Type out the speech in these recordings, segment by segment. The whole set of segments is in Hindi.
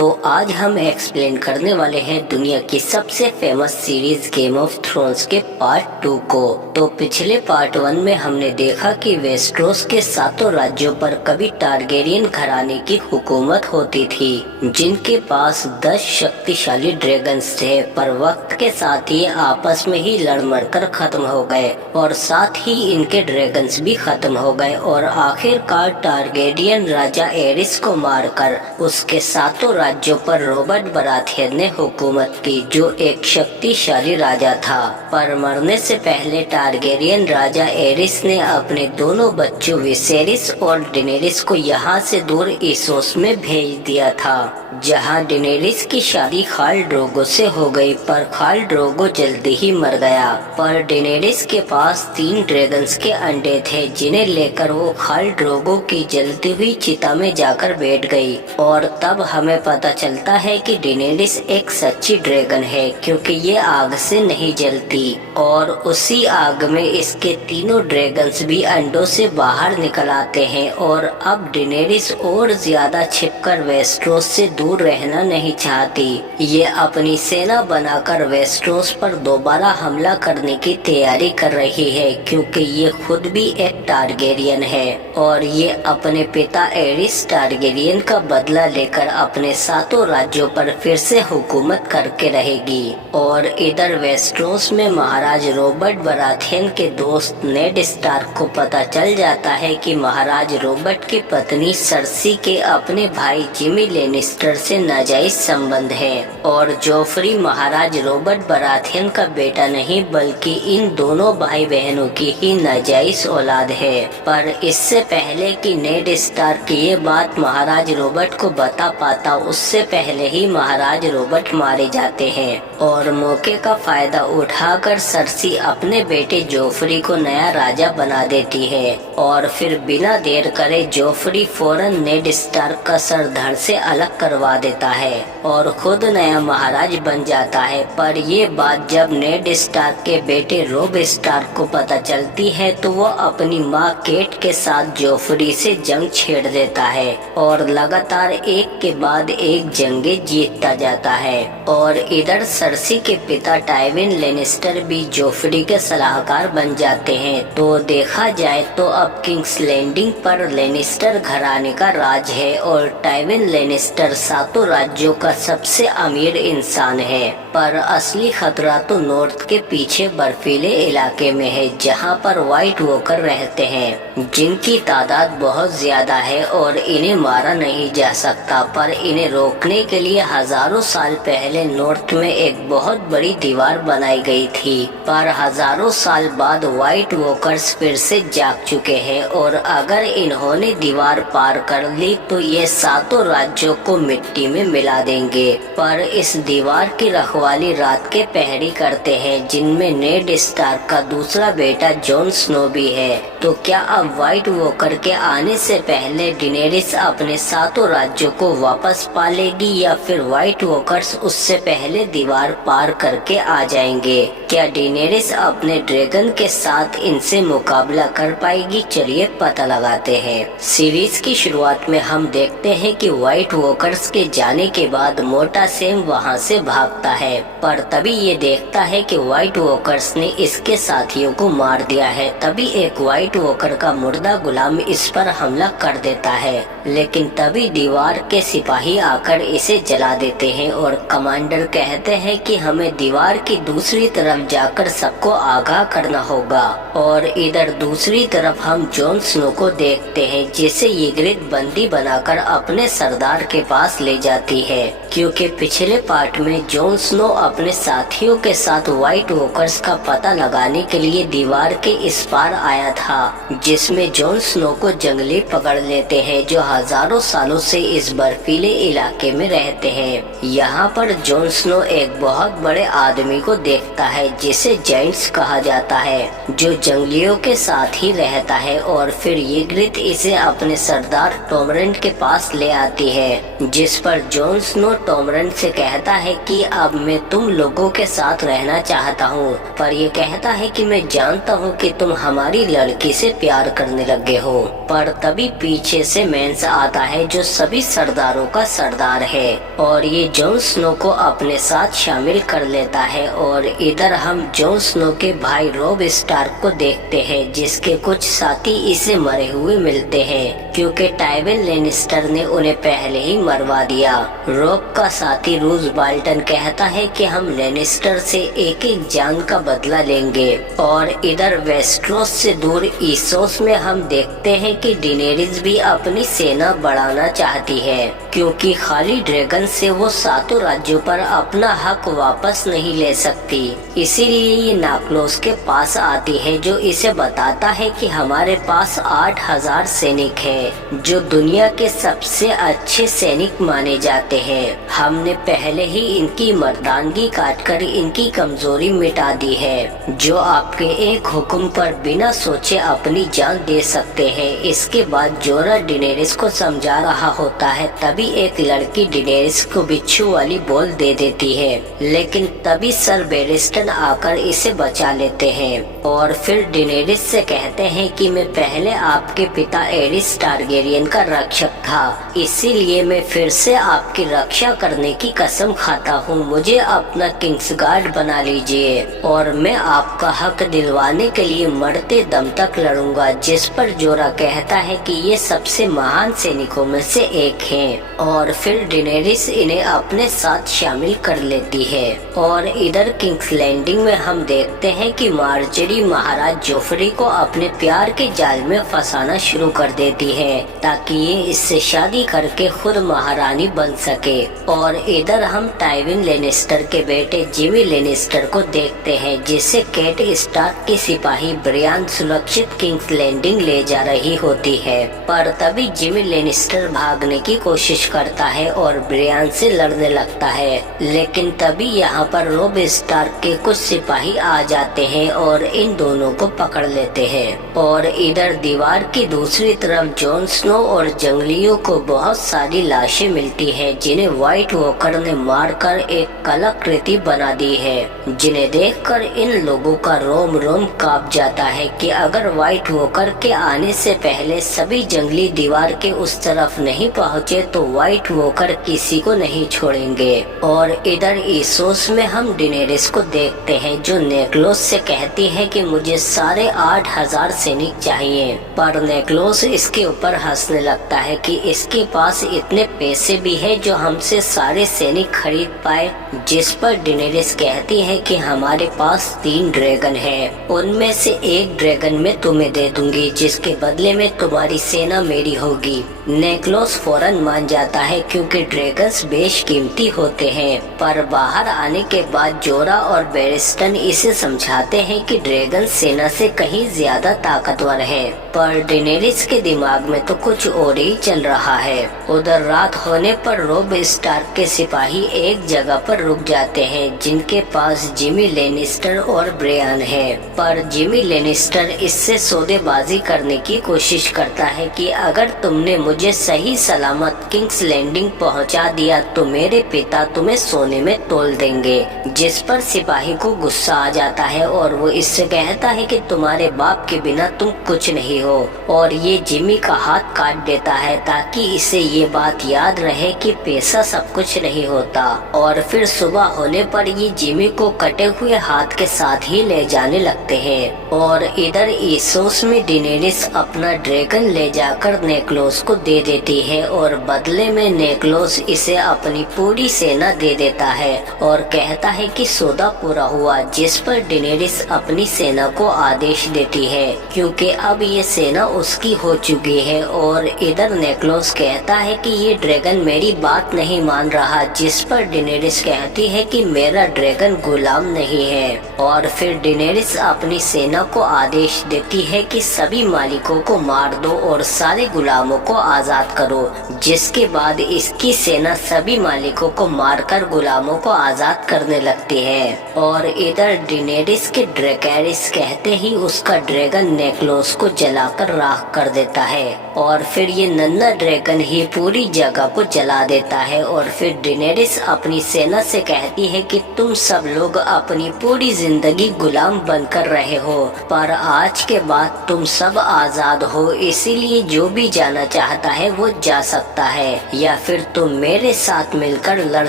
तो आज हम एक्सप्लेन करने वाले हैं दुनिया की सबसे famous series game of thrones के पार्ट 2 को। तो पिछले पार्ट 1 में हमने देखा कि वेस्ट्रोस के सातों राज्यों पर कभी टारगेरियन घराने की हुकूमत होती थी, जिनके पास 10 शक्तिशाली ड्रैगन्स थे, पर वक्त के साथ ये आपस में ही लड़ मरकर खत्म हो गए और साथ ही इनके ड्रैगन्स भी खत्म हो गए और आखिरकार टारगेरियन राजा एरिस को मारकर उसके सातों राज्यों पर रॉबर्ट बराथियन ने हुकूमत की, जो एक शक्तिशाली राजा था। पर मरने से पहले टारगेरियन राजा एरिस ने अपने दोनों बच्चों विसेरिस और डेनेरिस को यहाँ से दूर इसोस में भेज दिया था, जहाँ डेनेरिस की शादी खाल ड्रोगो से हो गई, पर खाल ड्रोगो जल्दी ही मर गया। पर डेनेरिस के पास 3 ड्रैगन्स के अंडे थे, जिन्हें लेकर वो खाल ड्रोगो की जलती हुई चिता में जाकर बैठ गई। और तब हमें पता चलता है कि डेनेरिस एक सच्ची ड्रैगन है, क्योंकि ये आग से नहीं जलती और उसी आग में इसके तीनों ड्रैगन्स भी अंडों से बाहर निकल आते हैं। और अब डेनेरिस और ज्यादा छिपकर वेस्ट्रोस से दूर रहना नहीं चाहती। ये अपनी सेना बनाकर वेस्ट्रोस पर दोबारा हमला करने की तैयारी कर रही है, क्योंकि ये खुद भी एक टारगेरियन है और ये अपने पिता एरिस टारगेरियन का बदला लेकर अपने सातों राज्यों पर फिर से हुकूमत करके रहेगी। और इधर वेस्ट्रोस में महाराज रॉबर्ट बराथियन के दोस्त नेड स्टार्क को पता चल जाता है कि महाराज रॉबर्ट की पत्नी सर्सी के अपने भाई जिमी लेनिस्टर से नाजायज संबंध है और जोफ्री महाराज रॉबर्ट बराथियन का बेटा नहीं, बल्कि इन दोनों भाई बहनों की ही नाजायज औलाद है। पर इससे पहले कि नेड स्टार्क ये बात महाराज रॉबर्ट को बता पाता, उससे पहले ही महाराज रॉबर्ट मारे जाते हैं और मौके का फायदा उठाकर सर्सी अपने बेटे जोफ्री को नया राजा बना देती है। और फिर बिना देर करे जोफ्री फौरन नेड स्टार्क का सर धड़ से अलग करवा देता है और खुद नया महाराज बन जाता है। पर ये बात जब नेड स्टार्क के बेटे रोब स्टार्क को पता चलती है, तो वो अपनी माँ केट के साथ जोफ्री से जंग छेड़ देता है और लगातार एक के बाद एक जंगे जीतता जाता है। और इधर सर्सी के पिता टाइविन लेनिस्टर भी जोफ्री के सलाहकार बन जाते हैं। तो देखा जाए तो अब किंग्स लैंडिंग पर लेनिस्टर घराने का राज है और टाइविन लेनिस्टर सातों राज्यों का सबसे अमीर इंसान है। पर असली खतरा तो नॉर्थ के पीछे बर्फीले इलाके में है, जहां पर व्हाइट वॉकर रहते हैं, जिनकी तादाद बहुत ज्यादा है और इन्हें मारा नहीं जा सकता। पर इन्हें रोकने के लिए हजारों साल पहले नॉर्थ में एक बहुत बड़ी दीवार बनाई गई थी, पर हजारों साल बाद व्हाइट वॉकर्स फिर से जाग चुके हैं और अगर इन्होंने दीवार पार कर ली तो ये सातों राज्यों को मिट्टी में मिला देंगे। पर इस दीवार की रखवाली रात के पहरी करते हैं, जिनमें नेड स्टार्क का दूसरा बेटा जॉन स्नो भी है। तो क्या अब व्हाइट वॉकर के आने से पहले डेनेरिस अपने सातों राज्यों को वापस पा लेगी, या फिर व्हाइट वॉकर्स उससे पहले दीवार पार करके आ जाएंगे? क्या डेनेरिस अपने ड्रैगन के साथ इनसे मुकाबला कर पाएगी? चलिए पता लगाते हैं। सीरीज की शुरुआत में हम देखते हैं कि व्हाइट वॉकर्स के जाने के बाद मोटा सेम वहां से भागता है, पर तभी ये देखता है कि व्हाइट वॉकर्स ने इसके साथियों को मार दिया है। तभी एक व्हाइट वॉकर का मुर्दा गुलाम इस पर हमला कर देता है, लेकिन तभी दीवार के सिपाही आकर इसे जला देते हैं और कमांडर कहते हैं कि हमें दीवार की दूसरी तरफ जाकर सबको आगाह करना होगा। और इधर दूसरी तरफ हम जॉन स्नो को देखते हैं, जिसे ईग्रिट बंदी बनाकर अपने सरदार के पास ले जाती है, क्योंकि पिछले पार्ट में जॉन स्नो अपने साथियों के साथ व्हाइट वॉकर्स का पता लगाने के लिए दीवार के इस पार आया था, जिसमें जॉन स्नो को जंगली पकड़ लेते हैं, जो हजारों सालों से इस बर्फीले इलाके में रहते हैं। यहाँ पर जॉन स्नो एक बहुत बड़े आदमी को देखता है, जिसे जायंट्स कहा जाता है, जो जंगलियों के साथ ही रहता है। और फिर ईग्रिट इसे अपने सरदार टॉमरेंट के पास ले आती है, जिस पर जॉन स्नो टॉमरेंट से कहता है कि अब मैं तुम लोगों के साथ रहना चाहता हूँ, पर ये कहता है कि मैं जानता हूँ कि तुम हमारी लड़की लड़की से प्यार करने लगे हो। पर तभी पीछे से मेंस आता है जो सभी सरदारों का सरदार है और ये जॉन स्नो को अपने साथ शामिल कर लेता है। और इधर हम जॉन स्नो के भाई रॉब स्टार्क को देखते हैं जिसके कुछ साथी इसे मरे हुए मिलते हैं क्योंकि टाइवन लेनिस्टर ने उन्हें पहले ही मरवा दिया। रॉब का साथी रूज बाल्टन कहता है कि हम लेनिस्टर से एक एक जान का बदला लेंगे। और इधर वेस्ट्रोस से दूर इस्सोस में हम देखते हैं कि डेनेरिस भी अपनी सेना बढ़ाना चाहती है क्योंकि खाली ड्रैगन से वो सातों राज्यों पर अपना हक वापस नहीं ले सकती। इसीलिए ये नाक्लोस के पास आती है जो इसे बताता है कि हमारे पास 8000 सैनिक हैं जो दुनिया के सबसे अच्छे सैनिक माने जाते हैं। हमने पहले ही इनकी मर्दानगी काटकर इनकी कमजोरी मिटा दी है जो आपके एक हुक्म पर बिना सोचे अपनी जान दे सकते हैं। इसके बाद जोरा डेनेरिस को समझा रहा होता है तभी एक लड़की डेनेरिस को बिच्छू वाली बॉल दे देती है लेकिन तभी सर बेरिस्टन आकर इसे बचा लेते हैं और फिर डेनेरिस से कहते हैं कि मैं पहले आपके पिता एरिस टारगेरियन का रक्षक था, इसीलिए मैं फिर से आपकी रक्षा करने की कसम खाता हूँ। मुझे अपना किंग्सगार्ड बना लीजिए और मैं आपका हक दिलवाने के लिए मरते दम तक लड़ूंगा। जिस पर जोरा कहता है कि ये सबसे महान सैनिकों में से एक हैं और फिर डेनेरिस इन्हें अपने साथ शामिल कर लेती है। और इधर किंग्स लैंडिंग में हम देखते हैं कि मार्जरी महाराज जोफरी को अपने प्यार के जाल में फंसाना शुरू कर देती है ताकि ये इससे शादी करके खुद महारानी बन सके। और इधर हम टाइविन लेनिस्टर के बेटे जिमी लेनिस्टर को देखते हैं जिसे केट स्टार्क की सिपाही ब्रियान सुरक्षित किंग्स लैंडिंग ले जा रही होती है। पर तभी जिमी लेनिस्टर भागने की कोशिश करता है और ब्रियान से लड़ने लगता है लेकिन तभी यहाँ पर रॉब स्टार्क के कुछ सिपाही आ जाते हैं और इन दोनों को पकड़ लेते हैं। और इधर दीवार की दूसरी तरफ जॉन स्नो और जंगलियों को बहुत सारी लाशें मिलती हैं जिन्हें व्हाइट वॉकर ने मारकर एक कलाकृति बना दी है जिन्हें देखकर इन लोगों का रोम रोम कांप जाता है कि अगर व्हाइट वॉकर के आने से पहले सभी जंगली दीवार के उस तरफ नहीं पहुँचे तो व्हाइट वॉकर किसी को नहीं छोड़ेंगे। और इधर इस्सोस में हम डेनेरिस को देखते हैं जो नेक्लोस से कहती है कि मुझे सारे 8000 सैनिक चाहिए। पर नेक्लोस इसके ऊपर हंसने लगता है कि इसके पास इतने पैसे भी है जो हमसे सारे सैनिक खरीद पाए। जिस पर डेनेरिस कहती है कि हमारे पास 3 ड्रैगन हैं, उनमें से एक ड्रैगन मैं तुम्हें दे दूंगी जिसके बदले में तुम्हारी सेना मेरी होगी। नेक्लोस फौरन मान जाता है क्योंकि ड्रैगन्स बेशकीमती होते हैं। पर बाहर आने के बाद जोरा और बेरिस्टन इसे समझाते हैं कि ड्रैगन सेना से कहीं ज्यादा ताकतवर है। पर डेनेरिस के दिमाग में तो कुछ और ही चल रहा है। उधर रात होने पर रॉब स्टार्क के सिपाही एक जगह पर रुक जाते हैं जिनके पास जिमी लेनिस्टर और ब्रियान है। पर जिमी लेनिस्टर इससे सौदेबाजी करने की कोशिश करता है कि अगर तुमने मुझे सही सलामत किंग्स लैंडिंग पहुंचा दिया तो मेरे पिता तुम्हें सोने में तोल देंगे। जिस पर सिपाही को गुस्सा आ जाता है और वो इससे कहता है कि तुम्हारे बाप के बिना तुम कुछ नहीं हो। और ये जिमी का हाथ काट देता है ताकि इसे ये बात याद रहे कि पैसा सब कुछ नहीं होता। और फिर सुबह होने पर ये जिमी को कटे हुए हाथ के साथ ही ले जाने लगते हैं। और इधर इस्सोस में डेनेरिस अपना ड्रैगन ले जाकर नेक्लोस को दे देती है और बदले में नेक्लोस इसे अपनी पूरी सेना दे देता है और कहता है कि सौदा पूरा हुआ। जिस पर डेनेरिस अपनी सेना को आदेश देती है क्योंकि अब ये सेना उसकी हो चुकी है। और इधर नेक्लोस कहता है कि ये ड्रैगन मेरी बात नहीं मान रहा। जिस पर डेनेरिस कहती है कि मेरा ड्रैगन गुलाम नहीं है। और फिर डेनेरिस अपनी सेना को आदेश देती है कि सभी मालिकों को मार दो और सारे गुलामों को आजाद करो। जिसके बाद इसकी सेना सभी मालिकों को मारकर गुलामों को आजाद करने लगती है। और इधर डेनेरिस के ड्रैकेरिस कहते ही उसका ड्रैगन नेक्लोस को जला जलाकर राख कर देता है और फिर ये नन्हा ड्रैगन ही पूरी जगह को जला देता है। और फिर डेनेरिस अपनी सेना से कहती है कि तुम सब लोग अपनी पूरी जिंदगी गुलाम बनकर रहे हो, पर आज के बाद तुम सब आजाद हो, इसीलिए जो भी जाना चाहता है वो जा सकता है, या फिर तुम मेरे साथ मिलकर लड़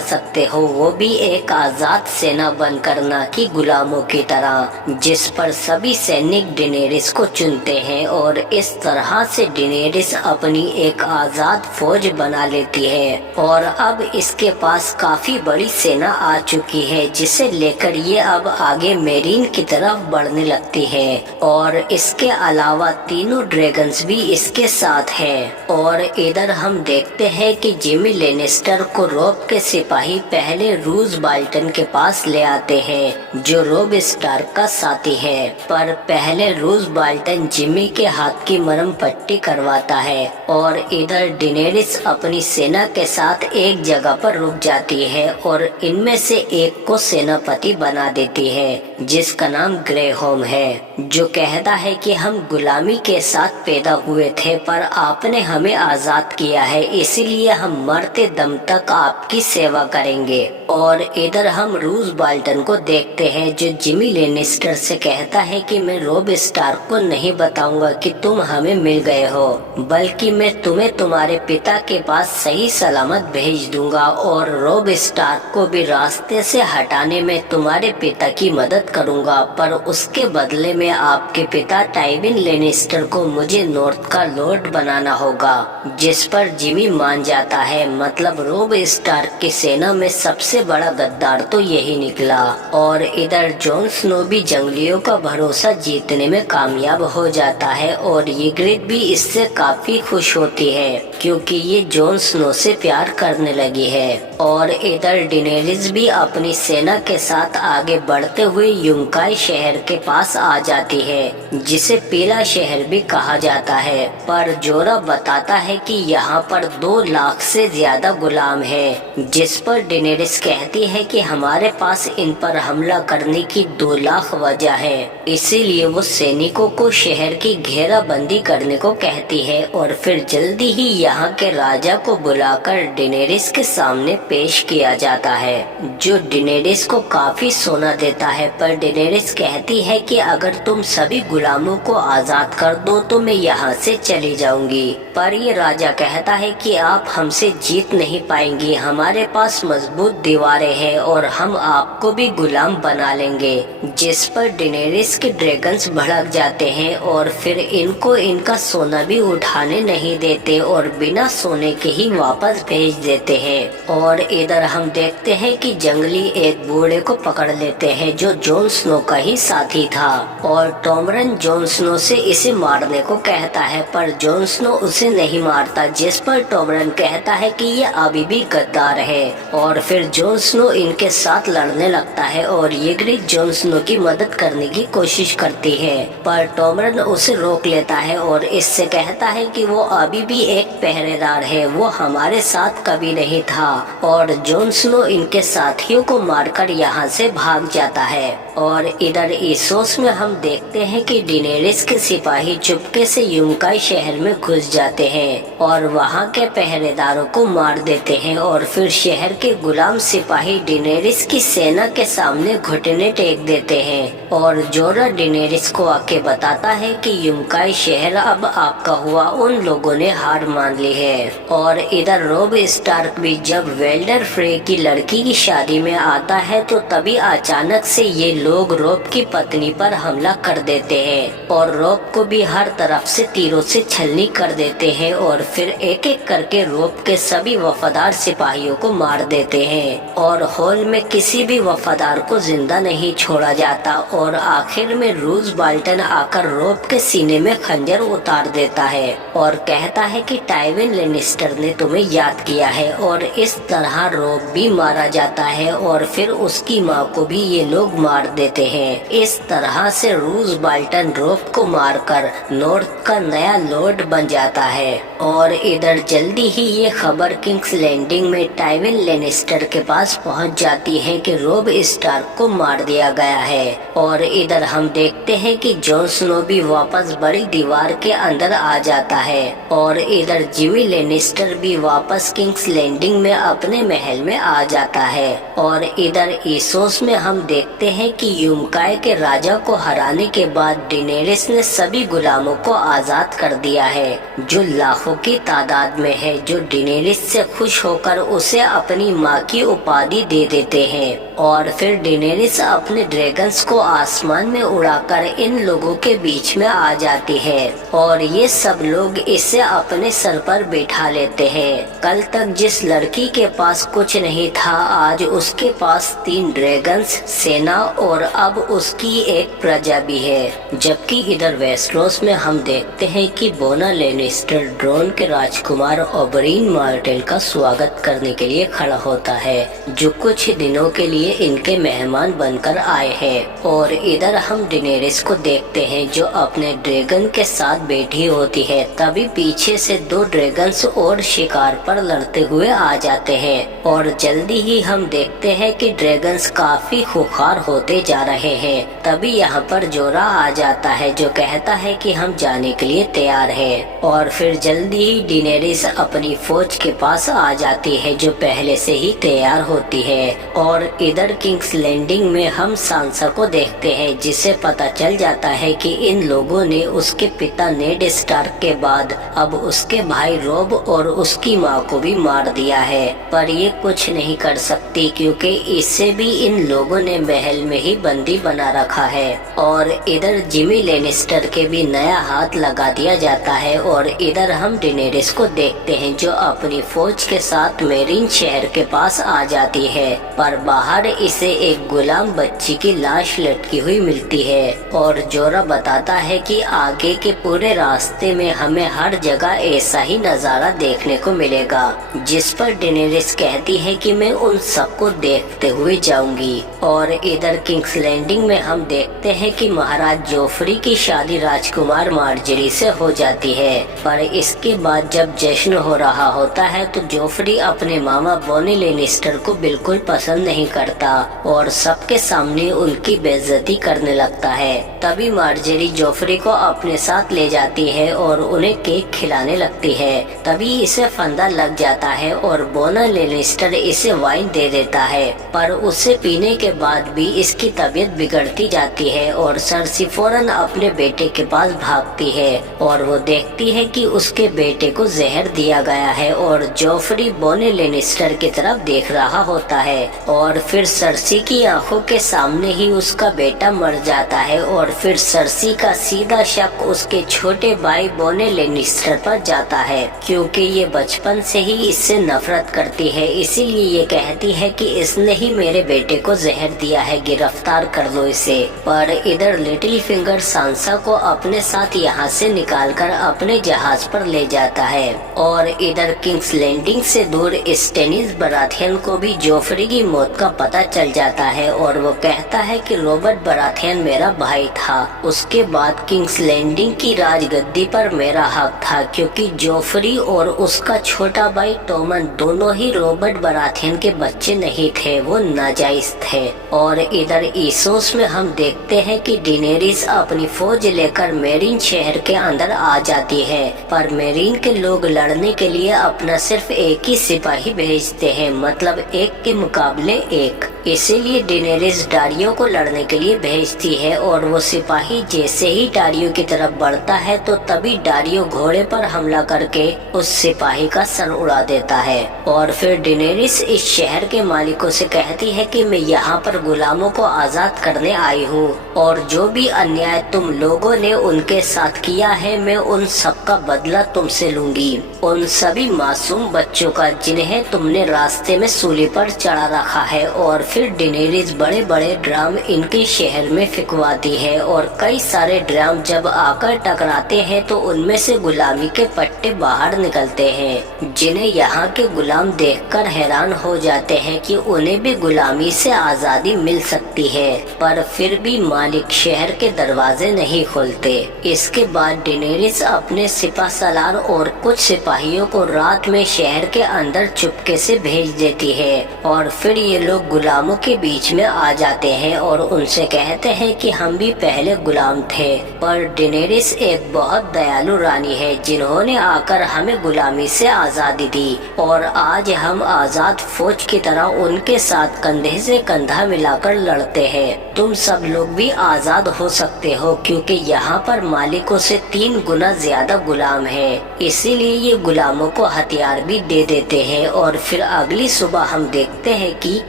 सकते हो, वो भी एक आजाद सेना बनकर, ना कि गुलामों की तरह। जिस पर सभी सैनिक डेनेरिस को चुनते हैं और इस तरह से डेनेरिस अपनी एक आजाद फौज बना लेती है और अब इसके पास काफी बड़ी सेना आ चुकी है, जिसे लेकर ये अब आगे मेरीन की तरफ बढ़ने लगती है। और इसके अलावा तीनों ड्रैगन्स भी इसके साथ हैं। और इधर हम देखते हैं कि जिमी लेनिस्टर को रोब के सिपाही पहले रूज बाल्टन के पास ले आते हैं, जो रोब स्टार्क का साथी है। पर पहले रूज बाल्टन जिमी के हाथ की मरहम पट्टी करवाता है और इधर डेनेरिस अपनी सेना के साथ एक जगह पर रुक जाती है और इनमें से एक को सेनापति बना देती है, जिसका नाम ग्रेहोम है, जो कहता है कि हम गुलामी के साथ पैदा हुए थे, पर आपने हमें आजाद किया है, इसीलिए हम मरते दम तक आपकी सेवा करेंगे। और इधर हम रूज बाल्टन को देखते हैं, जो जिमी लेनिस्टर से कहता है कि मैं रोब स्टार्क को नहीं बताऊंगा कि तुम हमें मिल गए हो, बल्कि मैं तुम्हें तुम्हारे पिता के पास सही सलामत भेज दूंगा और रोब स्टार्क को भी रास्ते से हटाने में तुम्हारे पिता की मदद करूंगा, पर उसके बदले में आपके पिता टाइविन लेनिस्टर को मुझे नॉर्थ का लॉर्ड बनाना होगा। जिस पर जिमी मान जाता है। मतलब रोब स्टार्क की सेना में सबसे बड़ा गद्दार तो यही निकला। और इधर जॉन स्नो भी जंगलियों का भरोसा जीतने में कामयाब हो जाता है और ईग्रिट भी इससे काफी खुश होती है, क्योंकि ये जॉन स्नो से प्यार करने लगी है। और इधर डेनेरिस भी अपनी सेना के साथ आगे बढ़ते हुए यूंकाई शहर के पास आ जाती है, जिसे पीला शहर भी कहा जाता है। पर जोरा बताता है कि यहाँ पर 2 लाख से ज्यादा गुलाम हैं, जिस पर डेनेरिस कहती है कि हमारे पास इन पर हमला करने की 2 लाख वजह है, इसीलिए वो सैनिकों को शहर की घेराबंदी करने को कहती है। और फिर जल्दी ही यहाँ के राजा को बुलाकर डेनेरिस के सामने पेश किया जाता है, जो डेनेरिस को काफी सोना देता है। पर डेनेरिस कहती है कि अगर तुम सभी गुलामों को आजाद कर दो तो मैं यहाँ से चली जाऊंगी। पर ये राजा कहता है कि आप हमसे जीत नहीं पाएंगी, हमारे पास मजबूत दीवारें हैं और हम आपको भी गुलाम बना लेंगे। जिस पर डेनेरिस के ड्रैगन्स भड़क जाते हैं और फिर इनको इनका सोना भी उठाने नहीं देते और बिना सोने के ही वापस भेज देते हैं। और इधर हम देखते हैं कि जंगली एक बूढ़े को पकड़ लेते हैं, जो जॉन स्नो का ही साथी था। और टॉमरन जॉन स्नो से इसे मारने को कहता है, पर जॉन स्नो उसे नहीं मारता, जिस पर टॉमरन कहता है कि ये अभी भी गद्दार है। और फिर जॉन स्नो इनके साथ लड़ने लगता है और ईग्रिट जॉन स्नो की मदद करने की कोशिश करती है, पर टॉमरन उसे रोक लेता है और इससे कहता है कि वो अभी भी एक पहरेदार है, वो हमारे साथ कभी नहीं था। और जॉन स्नो इनके साथियों को मारकर यहाँ से भाग जाता है। और इधर इसोस में हम देखते हैं कि डेनेरिस के सिपाही चुपके से यूंकाई शहर में घुस जाते हैं और वहाँ के पहरेदारों को मार देते हैं। और फिर शहर के गुलाम सिपाही डेनेरिस की सेना के सामने घुटने टेक देते हैं और जोरा डेनेरिस को आके बताता है कि यूंकाई शहर अब आपका हुआ, उन लोगों ने हार मान ली है। और इधर रोब स्टार्क भी जब वेल्डर फ्रे की लड़की की शादी में आता है तो तभी अचानक से ये लोग रोब की पत्नी पर हमला कर देते हैं और रोब को भी हर तरफ से तीरों से छलनी कर देते हैं और फिर एक एक करके रोब के सभी वफादार सिपाहियों को मार देते हैं और हॉल में किसी भी वफादार को जिंदा नहीं छोड़ा जाता। और आखिर में रूज बाल्टन आकर रोब के सीने में खंजर उतार देता है और कहता है कि टाइविन लेनिस्टर ने तुम्हें याद किया है। और इस तरह तरह रोब भी मारा जाता है और फिर उसकी माँ को भी ये लोग मार देते हैं। इस तरह से रूस बाल्टन रोब को मारकर नॉर्थ का नया लॉर्ड बन जाता है। और इधर जल्दी ही ये खबर किंग्स लैंडिंग में टाइविन लेनिस्टर के पास पहुंच जाती है कि रोब स्टार्क को मार दिया गया है। और इधर हम देखते हैं कि जॉन स्नो भी वापस बड़ी दीवार के अंदर आ जाता है। और इधर जिमी लेनिस्टर भी वापस किंग्स लैंडिंग में अपने महल में आ जाता है। और इधर ईसोस में हम देखते हैं कि यूमकाय के राजा को हराने के बाद डेनेरिस ने सभी गुलामों को आजाद कर दिया है, जो लाखों की तादाद में है, जो डेनेरिस से खुश होकर उसे अपनी माँ की उपाधि दे देते हैं। और फिर डेनेरिस अपने ड्रैगन्स को आसमान में उड़ाकर इन लोगों के बीच में आ जाती है और ये सब लोग इसे अपने सर पर बैठा लेते हैं। कल तक जिस लड़की के पास कुछ नहीं था, आज उसके पास 3 ड्रैगन्स, सेना और अब उसकी एक प्रजा भी है। जबकि इधर वेस्टरोस में हम देखते हैं कि बोना लेनिस्टर ड्रोन के राजकुमार ओबरीन मार्टेल का स्वागत करने के लिए खड़ा होता है, जो कुछ दिनों के लिए इनके मेहमान बनकर आए हैं। और इधर हम डेनेरिस को देखते हैं जो अपने ड्रैगन के साथ बैठी होती है। तभी पीछे से 2 ड्रैगन्स और शिकार पर लड़ते हुए आ जाते हैं और जल्दी ही हम देखते हैं कि ड्रैगन्स काफी खुखार होते जा रहे हैं। तभी यहाँ पर जोरा आ जाता है जो कहता है कि हम जाने के लिए तैयार हैं। और फिर जल्दी ही डेनेरिस अपनी फौज के पास आ जाती है जो पहले से ही तैयार होती है। और इधर किंग्स लैंडिंग में हम सांसा को देखते हैं जिसे पता चल जाता है कि इन लोगों ने उसके पिता नेड स्टार्क के बाद अब उसके भाई रोब और उसकी माँ को भी मार दिया है, पर ये कुछ नहीं कर सकती क्योंकि इसे भी इन लोगों ने महल में ही बंदी बना रखा है। और इधर जिमी लेनिस्टर के भी नया हाथ लगा दिया जाता है। और इधर हम डेनेरिस को देखते हैं जो अपनी फौज के साथ मेरीन शहर के पास आ जाती है, पर बाहर इसे एक गुलाम बच्ची की लाश लटकी हुई मिलती है। और जोरा बताता है कि आगे के पूरे रास्ते में हमें हर जगह ऐसा ही नजारा देखने को मिलेगा, जिस पर डेनेरिस कहती है कि मैं उन सबको देखते हुए जाऊंगी। और इधर किंग्स लैंडिंग में हम देखते हैं कि महाराज जोफ्री की शादी राजकुमार मार्जरी से हो जाती है, पर इसके बाद जब जश्न हो रहा होता है तो जोफ्री अपने मामा बोनी लेनिस्टर को बिल्कुल पसंद नहीं करता और सबके सामने उनकी बेइज्जती करने लगता है। तभी मार्जरी जोफ्री को अपने साथ ले जाती है और उन्हें केक खिलाने लगती है। तभी इसे फंदा लग जाता है और बोना लेनिस्टर इसे वाइन दे देता है, पर उसे पीने के बाद भी इसकी तबीयत बिगड़ती जाती है और सरसी फौरन अपने बेटे के पास भागती है और वो देखती है कि उसके बेटे को जहर दिया गया है। और जोफ्री बोने लेनिस्टर की तरफ देख रहा होता है और फिर सरसी की आंखों के सामने ही उसका बेटा मर जाता है। और फिर सरसी का सीधा शक उसके छोटे भाई बोने लेनिस्टर पर जाता है, क्योंकि ये बचपन से ही इससे नफरत करती है। इसीलिए ये कहती है कि इसने ही मेरे बेटे को जहर दिया है, गिरफ्तार कर लो इसे। पर इधर लिटिल फिंगर सांसा को अपने साथ यहाँ से निकालकर अपने जहाज पर ले जाता है। और इधर किंग्स लैंडिंग से दूर स्टेनिस बराथियन को भी जोफ्री की मौत का पता चल जाता है और वो कहता है कि रॉबर्ट बराथियन मेरा भाई था। उसके बाद किंग्स लैंडिंग की राजगद्दी पर मेरा हक था, क्योंकि जोफ्री और उसका छोटा भाई टोमन दोनों ही रॉबर्ट बराथियन के बच्चे नहीं थे, वो नाजायज थे। और इधर ईसोस में हम देखते हैं कि डेनेरिस अपनी फौज लेकर मेरीन शहर के अंदर आ जाती है, पर मेरीन के लोग लड़ने के लिए अपना सिर्फ एक ही सिपाही भेजते हैं, मतलब एक के मुकाबले एक। इसीलिए डेनेरिस डारियो को लड़ने के लिए भेजती है और वो सिपाही जैसे ही डारियो की तरफ बढ़ता है तो तभी डारियो घोड़े पर हमला करके उस सिपाही का सर उड़ा देता है। और फिर डेनेरिस इस शहर के मालिकों से कहती है कि मैं यहाँ पर गुलामों को आजाद करने आई हूँ और जो भी अन्याय तुम लोगों ने उनके साथ किया है मैं उन सब का बदला तुमसे लूंगी, उन सभी मासूम बच्चों का जिन्हें तुमने रास्ते में सूली पर चढ़ा रखा है। और फिर डेनेरिस बड़े बड़े ड्रम इनके शहर में फिकवाती है और कई सारे ड्रम जब आकर टकराते हैं तो उनमें से गुलामी के पट्टे बाहर निकलते हैं, जिन्हें यहाँ के गुलाम देखकर हैरान हो जाते हैं कि उन्हें भी गुलामी से आजादी मिल सकती है, पर फिर भी मालिक शहर के दरवाजे नहीं खोलते। इसके बाद डेनेरिस अपने सिपा सलार और कुछ सिपाहियों को रात में शहर के अंदर चुपके से भेज देती है और फिर ये लोग गुलामों के बीच में आ जाते हैं और उनसे कहते हैं कि हम भी पहले गुलाम थे, पर डेनेरिस एक बहुत दयालु रानी है जिन्होंने आकर हमें गुलामी से आजादी दी और आज हम आजाद फौज की तरह उनके साथ कंधे से कंधा मिलाकर लड़ते हैं। तुम सब लोग भी आजाद हो सकते हो क्योंकि यहाँ पर मालिकों से 3 गुना ज्यादा गुलाम हैं। इसीलिए ये गुलामों को हथियार भी दे देते हैं और फिर अगली सुबह हम देखते हैं कि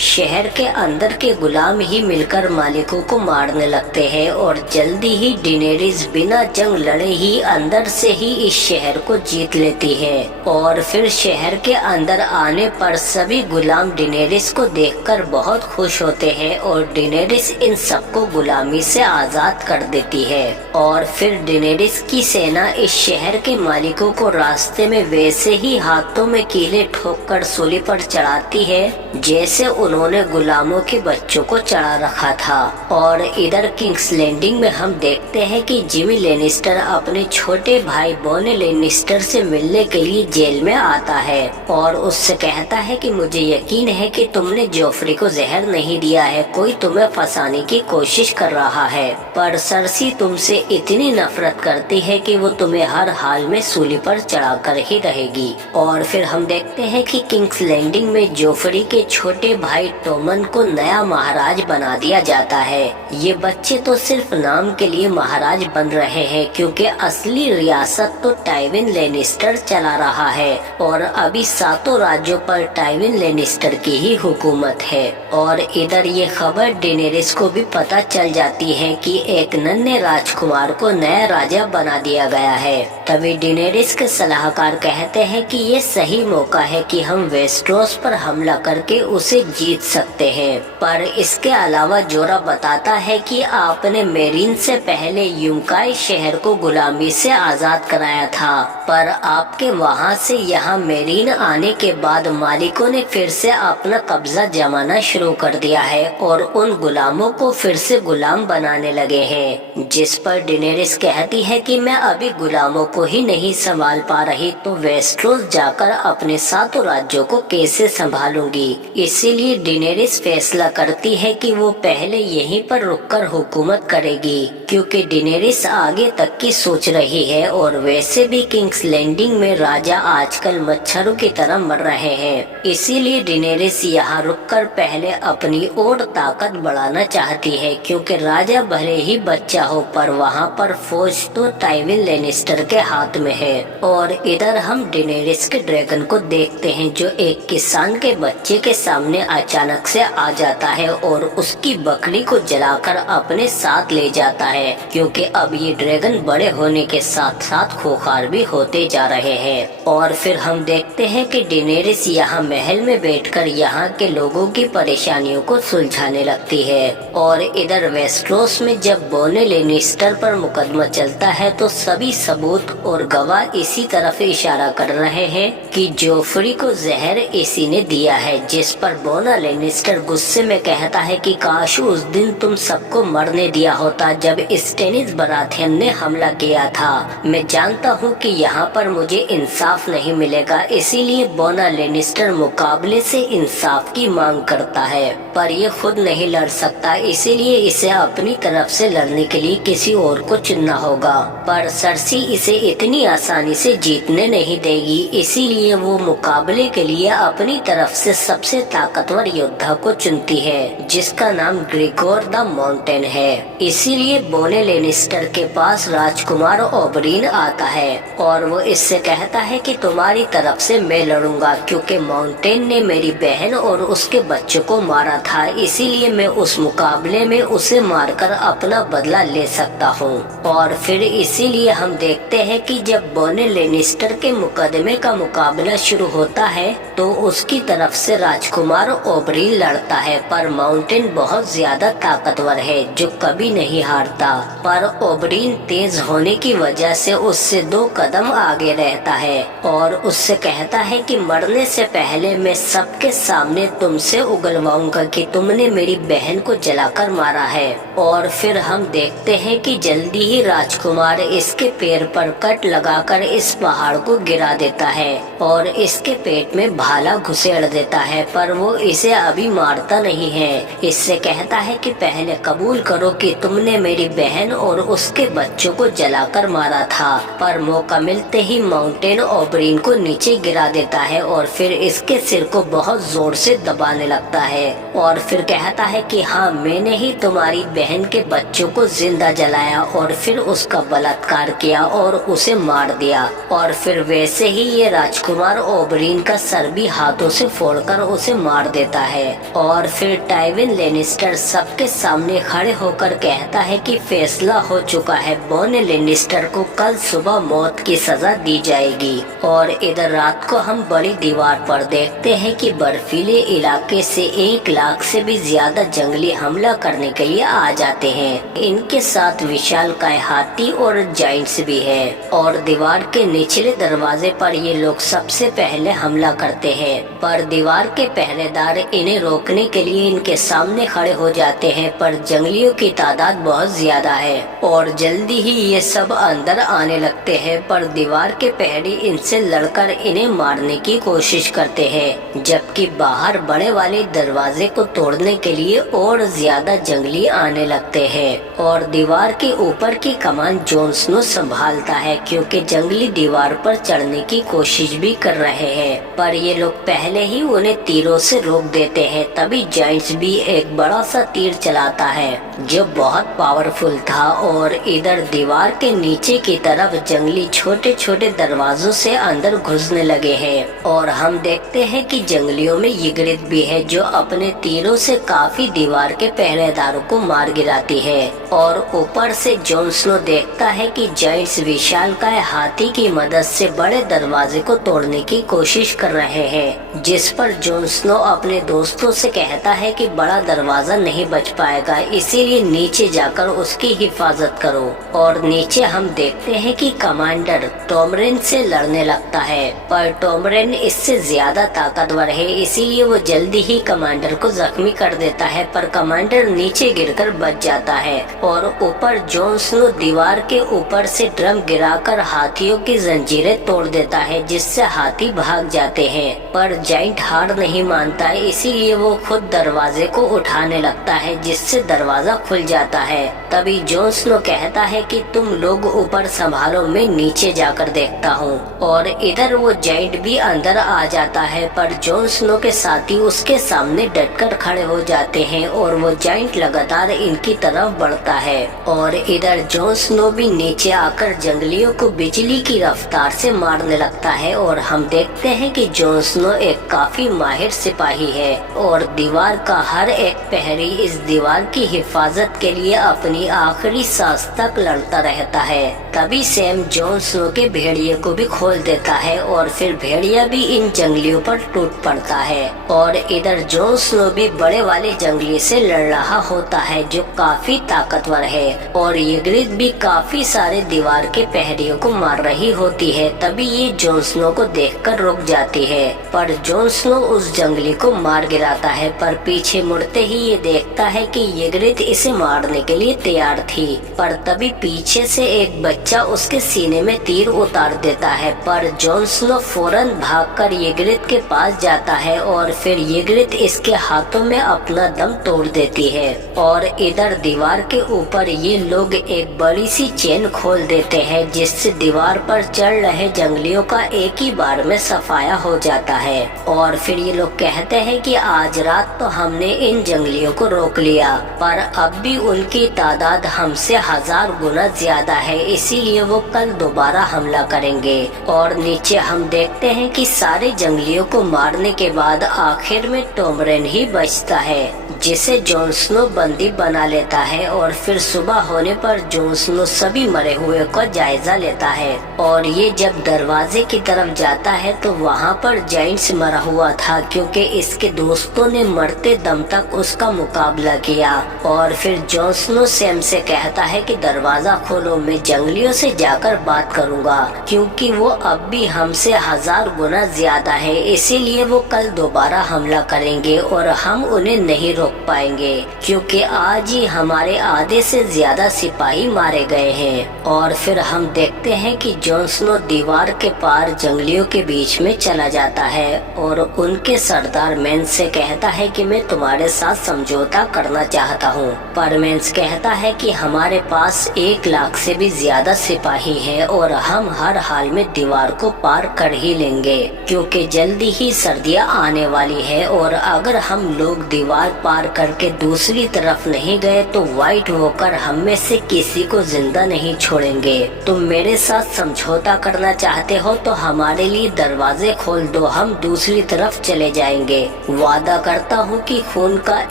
शहर के अंदर के गुलाम ही मिलकर मालिकों को मारने लगते हैं और जल्दी ही डेनेरिस बिना जंग लड़े ही अंदर से ही इस शहर को जीत लेती है और फिर शहर के अंदर आने पर सभी गुलाम डेनेरिस को देखकर बहुत खुश होते हैं और डेनेरिस इन सबको गुलामी से आजाद कर देती है और फिर डेनेरिस की सेना इस शहर के मालिकों को रास्ते में वैसे ही हाथों में कीले ठोककर सूली पर चढ़ाती है जैसे उन्होंने गुलामों के बच्चों को चढ़ा रखा था। और इधर किंग्स लैंडिंग में हम देखते हैं कि जिमी लेनिस्टर अपने छोटे भाई बॉनी लेनिस्टर से मिलने के लिए जेल में आता है और उससे कहता है कि मुझे यकीन है कि तुमने जोफ्री को जहर नहीं दिया है, कोई तुम्हें फंसाने की कोशिश कर रहा है, पर सरसी तुमसे इतनी नफरत करती है कि वो तुम्हें हर हाल में सूली पर चढ़ाकर ही रहेगी। और फिर हम देखते हैं कि किंग्स लैंडिंग में जोफ्री के छोटे भाई टोमन को नया महाराज बना दिया जाता है। ये बच्चे तो सिर्फ नाम के लिए महाराज बन रहे हैं क्योंकि असली रियासत तो टाइविन लेनिस्टर चला रहा है और अभी 7 राज्यों पर टाइविन लेनिस्टर की ही हुकूमत है। और इधर ये खबर डेनेरिस को भी पता चल जाती है कि एक नन्हे राजकुमार को नया राजा बना दिया गया है। तभी डेनेरिस के सलाहकार कहते हैं कि ये सही मौका है कि हम वेस्ट्रोस पर हमला करके उसे जीत सकते हैं, पर इसके अलावा जोरा बताता है कि आपने मेरीन से पहले यूमकाई शहर को गुलामी से आजाद कराया था, पर आपके वहाँ से यहाँ मेरीन आने के बाद मालिकों ने फिर से अपना कब्जा जमाना शुरू कर दिया है और उन गुलामों को फिर से गुलाम बनाने लगे हैं। जिस पर डेनेरिस कहती है कि मैं अभी गुलामों को ही नहीं संभाल पा रही तो वेस्ट्रोस जाकर अपने 7 राज्यों को कैसे संभालूंगी। इसीलिए डेनेरिस फैसला करती है कि वो पहले यहीं पर रुककर हुकूमत करेगी क्योंकि डेनेरिस आगे तक की सोच रही है और वैसे भी किंग्स लैंडिंग में राजा आजकल मच्छरों की तरह मर रहे हैं। इसीलिए डेनेरिस यहाँ रुककर पहले अपनी और ताकत बढ़ाना चाहती है क्योंकि राजा भले ही बच्चा हो पर वहाँ पर फौज तो टाइविन लेनिस्टर के हाथ में है। और इधर हम डेनेरिस के ड्रैगन को देखते हैं जो एक किसान के बच्चे के सामने अचानक से आ जाता है और उसकी बकरी को जलाकर अपने साथ ले जाता है क्योंकि अब ये ड्रैगन बड़े होने के साथ साथ खूंखार भी होते जा रहे हैं। और फिर हम देखते हैं कि डेनेरिस यहाँ महल में बैठकर यहाँ के लोगों की परेशानियों को सुलझाने लगती है। और इधर वेस्ट्रोस में जब बॉनी लेनिस्टर पर मुकदमा चलता है तो सभी सबूत और गवाह इसी तरफ इशारा कर रहे हैं कि जोफ्री को जहर इसी ने दिया है, जिस पर बॉनी लेनिस्टर गुस्से में कहता है कि काश उस दिन तुम सबको मरने दिया होता जब स्टेनिस बराथियन ने हमला किया था। मैं जानता हूँ कि यहाँ पर मुझे इंसाफ नहीं मिलेगा, इसीलिए बॉनी लेनिस्टर मुकाबले से इंसाफ की मांग करता है, पर ये खुद नहीं लड़ सकता, इसीलिए इसे अपनी तरफ से लड़ने के लिए किसी और को चुनना होगा। पर सरसी इसे इतनी आसानी से जीतने नहीं देगी, इसीलिए वो मुकाबले के लिए अपनी तरफ से सबसे ताकतवर योद्धा को चुनती है जिसका नाम ग्रेगोर द माउंटेन है। इसीलिए बॉनी लेनिस्टर के पास राजकुमार ओबरीन आता है और वो इससे कहता है कि तुम्हारी तरफ से मैं लड़ूंगा क्योंकि माउंटेन ने मेरी बहन और उसके बच्चों को मारा था, इसीलिए मैं उस मुकाबले में उसे मारकर अपना बदला ले सकता हूँ। और फिर इसीलिए हम देखते हैं कि जब बॉनी लेनिस्टर के मुकदमे का मुकाबला शुरू होता है तो उसकी तरफ से राजकुमार ओबरीन लड़ता है, पर माउंटेन बहुत ज्यादा ताकतवर है जो कभी नहीं हारता। पर ओबरीन तेज होने की वजह से उससे 2 कदम आगे रहता है और उससे कहता है कि मरने से पहले मैं सबके सामने तुमसे उगलवाऊंगा कि तुमने मेरी बहन को जलाकर मारा है। और फिर हम देखते हैं कि जल्दी ही राजकुमार इसके पैर पर कट लगाकर इस पहाड़ को गिरा देता है और इसके पेट में भाला घुसेड़ देता है, पर वो इसे अभी मारता नहीं है। इससे कहता है कि पहले कबूल करो कि तुमने मेरी बहन और उसके बच्चों को जलाकर मारा था। पर मौका मिलते ही माउंटेन ओबरीन को नीचे गिरा देता है और फिर इसके सिर को बहुत जोर से दबाने लगता है और फिर कहता है कि हाँ, मैंने ही तुम्हारी बहन के बच्चों को जिंदा जलाया और फिर उसका बलात्कार किया और उसे मार दिया। और फिर वैसे ही ये राजकुमार ओबरीन का सर भी हाथों से फोड़कर उसे मार देता है। और फिर टाइविन लेनिस्टर सबके सामने खड़े होकर कहता है कि फैसला हो चुका है, बॉन लेनिस्टर को कल सुबह मौत की सजा दी जाएगी। और इधर रात को हम बड़ी दीवार पर देखते हैं कि बर्फीले इलाके से 1 लाख से भी ज्यादा जंगली हमला करने के लिए आ जाते हैं। इनके साथ विशालकाय हाथी और जाइंट्स भी है और दीवार के निचले दरवाजे पर ये लोग सबसे पहले हमला करते हैं। पर दीवार के पहरेदार इन्हें रोकने के लिए इनके सामने खड़े हो जाते हैं, पर जंगलियों की तादाद बहुत ज्यादा है और जल्दी ही ये सब अंदर आने लगते हैं। पर दीवार के पहरे इनसे लड़कर इन्हें मारने की कोशिश करते हैं, जबकि बाहर बड़े वाले दरवाजे को तोड़ने के लिए और ज्यादा जंगली आने लगते हैं। और दीवार के ऊपर की कमान जॉन स्नो संभालता है क्योंकि जंगली दीवार पर चढ़ने की कोशिश भी कर रहे हैं, पर ये लोग पहले ही उन्हें तीरों से रोक देते हैं। तभी जाइंट्स भी एक बड़ा सा तीर चलाता है जो बहुत पावरफुल था और इधर दीवार के नीचे की तरफ जंगली छोटे छोटे दरवाजों से अंदर घुसने लगे हैं। और हम देखते हैं कि जंगलियों में यिग्रिद भी है जो अपने तीरों से काफी दीवार के पहरेदारों को मार गिराती है। और ऊपर से जॉन स्नो देखता है कि जाइंट्स विशालकाय हाथी की मदद से बड़े दरवाजे को तोड़ने की कोशिश कर रहे हैं, जिस पर जॉन स्नो अपने दोस्तों से कहता है कि बड़ा दरवाजा नहीं बच पाएगा, इसीलिए नीचे जाकर उसकी हिफाजत करो। और नीचे हम देखते हैं कि कमांडर टॉमरेन से लड़ने लगता है, पर टॉमरेन इससे ज्यादा ताकतवर है, इसीलिए वो जल्दी ही कमांडर को जख्मी कर देता है। पर कमांडर नीचे गिरकर बच जाता है और ऊपर जॉन स्नो दीवार के ऊपर से ड्रम गिराकर हाथियों की जंजीरें तोड़ देता है, जिससे हाथी भाग जाते हैं। पर जाइंट हार नहीं मानता, इसीलिए वो खुद दरवाजे को उठाने लगता है, जिससे दरवाजा खुल जाता है। तभी जॉन स्नो कहता है कि तुम लोग ऊपर संभालो, मैं नीचे जाकर देखता हूँ। और इधर वो जाइंट भी अंदर आ जाता है, पर जॉन स्नो के साथी उसके सामने डटकर खड़े हो जाते हैं और वो जाइंट लगातार इनकी तरफ बढ़ता है। और इधर जॉन स्नो भी नीचे आकर जंगलियों को बिजली की रफ्तार से मारने लगता है। और हम देखते हैं कि जॉन स्नो एक काफी माहिर सिपाही है और दीवार का हर एक प्रहरी इस दीवार की हिफाजत के लिए अपनी आखिरी सांस तक लड़ता रहता है। तभी सैम जॉन स्नो के भेड़िए को भी खोल देता है और फिर भेड़िया भी इन जंगलियों पर टूट पड़ता है। और इधर जॉन स्नो भी बड़े वाले जंगली से लड़ रहा होता है जो काफी ताकतवर है और यिग्रिद भी काफी सारे दीवार के प्रहरियों को मार रही होती है। तभी ये जॉन स्नो को देखकर रुक जाती है, पर जॉन स्नो उस जंगली को मार गिराता है। पर पीछे मुड़ते ही ये देखता है कि यिग्रिद इसे मारने के लिए तैयार थी, पर तभी पीछे से एक बच्चा उसके सीने में तीर उतार देता है। पर जॉन स्नो फौरन भागकर यिग्रिद के पास जाता है और फिर यिग्रिद इसके हाथों में अपना दम तोड़ देती है। और इधर दीवार के ऊपर ये लोग एक बड़ी सी चेन खोल देते हैं, जिससे दीवार पर चढ़ रहे जंगलियों का एक ही बार में सफाया हो जाता है। और फिर ये लोग कहते हैं कि आज रात तो हमने इन जंगलियों को रोक लिया, पर अब भी उनकी तादाद तादाद हमसे 1000 गुना ज्यादा है, इसीलिए वो कल दोबारा हमला करेंगे। और नीचे हम देखते हैं कि सारे जंगलियों को मारने के बाद आखिर में टॉमरेन ही बचता है, जिसे जॉन स्नो बंदी बना लेता है। और फिर सुबह होने पर जॉन स्नो सभी मरे हुए का जायजा लेता है और ये जब दरवाजे की तरफ जाता है तो वहाँ पर जाइंट्स मरा हुआ था, क्योंकि इसके दोस्तों ने मरते दम तक उसका मुकाबला किया। और फिर जॉन स्नो सैम से कहता है कि दरवाजा खोलो, मैं जंगलियों से जाकर बात करूँगा, क्योंकि वो अब भी हमसे 1000 गुना ज्यादा है, इसीलिए वो कल दोबारा हमला करेंगे और हम उन्हें नहीं रोक पाएंगे, क्योंकि आज ही हमारे आधे से ज्यादा सिपाही मारे गए हैं। और फिर हम देखते हैं कि जॉन स्नो दीवार के पार जंगलियों के बीच में चला जाता है और उनके सरदार मेंस से कहता है कि मैं तुम्हारे साथ समझौता करना चाहता हूँ। पर मेंस कहता है कि हमारे पास 1 लाख से भी ज्यादा सिपाही हैं और हम हर हाल में दीवार को पार कर ही लेंगे, क्योंकि जल्दी ही सर्दियाँ आने वाली है और अगर हम लोग दीवार पार करके दूसरी तरफ नहीं गए तो व्हाइट वॉकर हम में से किसी को जिंदा नहीं छोड़ेंगे। तुम मेरे साथ समझौता करना चाहते हो तो हमारे लिए दरवाजे खोल दो, हम दूसरी तरफ चले जाएंगे। वादा करता हूँ कि खून का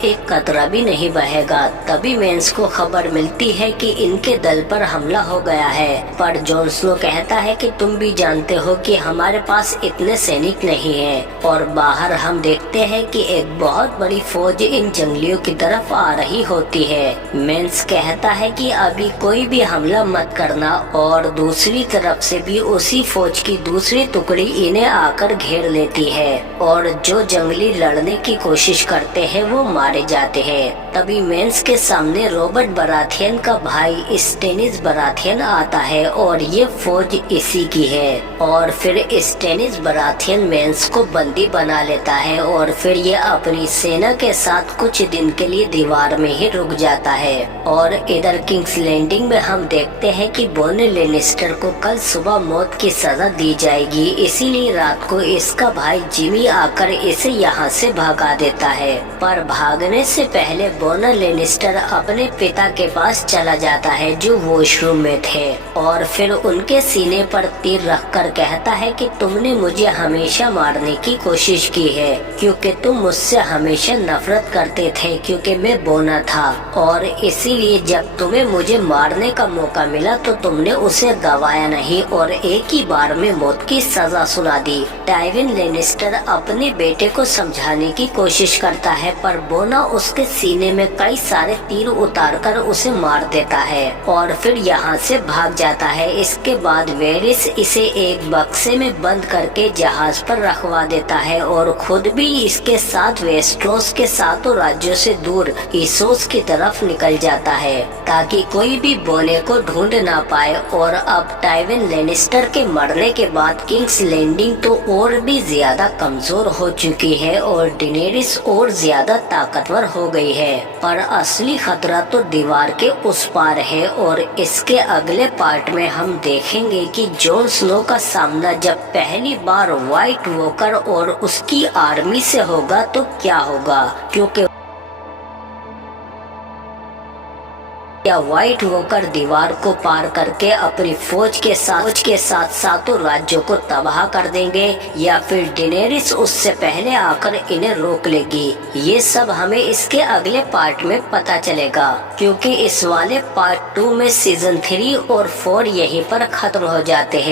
एक कतरा भी नहीं बहेगा। तभी मेंस को खबर मिलती है कि इनके दल पर हमला हो गया है, पर जॉन स्नो कहता है कि तुम भी जानते हो कि हमारे पास इतने सैनिक नहीं हैं। और बाहर हम देखते हैं कि एक बहुत बड़ी फौज इन जंगलियों की तरफ आ रही होती है। मेंस कहता है कि अभी कोई भी हमला मत करना और दूसरी तरफ से भी उसी फौज की दूसरी टुकड़ी इन्हें आकर घेर लेती है और जो जंगली लड़ने की कोशिश करते हैं वो मारे जाते हैं। तभी मेंस के सामने रॉबर्ट बराथियन का भाई स्टेनिस बराथियन आता है और ये फौज इसी की है। और फिर स्टेनिस बराथियन मेंस को बंदी बना लेता है और फिर ये अपनी सेना के साथ कुछ दिन के लिए दीवार में ही रुक जाता है। और इधर किंग्स लैंडिंग में हम देखते हैं कि बॉर्न लेनिस्टर को कल सुबह मौत की सजा दी जाएगी, इसीलिए रात को इसका भाई जिमी आकर इसे यहाँ से भगा देता है। पर भागने से पहले बॉर्न लेनिस्टर अपने पिता के पास चला जाता है जो वॉशरूम में थे और फिर उनके सीने पर तीर रखकर कहता है कि तुमने मुझे हमेशा मारने की कोशिश की है, क्योंकि तुम मुझसे हमेशा नफरत करते थे, क्योंकि मैं बोना था और इसीलिए जब तुम्हें मुझे मारने का मौका मिला तो तुमने उसे गवाया नहीं और एक ही बार में मौत की सजा सुना दी। टाइविन लेनिस्टर अपने बेटे को समझाने की कोशिश करता है, पर बोना उसके सीने में कई सारे तीर उतारकर उसे मार देता है और फिर यहाँ से भाग जाता है। इसके बाद वेरिस इसे एक बक्से में बंद करके जहाज पर रखवा देता है और खुद भी इसके साथ वेस्ट्रोस के सातों राज्यों से दूर इसोस की तरफ निकल जाता है, ताकि कोई भी बोने को ढूंढ ना पाए। और अब टाइविन लेनिस्टर के मरने के बाद किंग्स लैंडिंग तो और भी ज्यादा कमजोर हो चुकी है और डेनेरिस और ज्यादा ताकतवर हो गई है, पर असली खतरा तो दीवार के उस पार है। और इसके अगले पार्ट में हम देखेंगे कि जॉन स्नो का सामना जब पहली बार व्हाइट वॉकर और उसकी आर्मी से होगा तो क्या होगा, क्योंकि क्या व्हाइट वॉकर दीवार को पार करके अपनी फौज के साथ सातों राज्यों को तबाह कर देंगे या फिर डेनेरिस उससे पहले आकर इन्हें रोक लेगी। ये सब हमें इसके अगले पार्ट में पता चलेगा, क्योंकि इस वाले पार्ट 2 में सीजन 3 और 4 यहीं पर खत्म हो जाते हैं।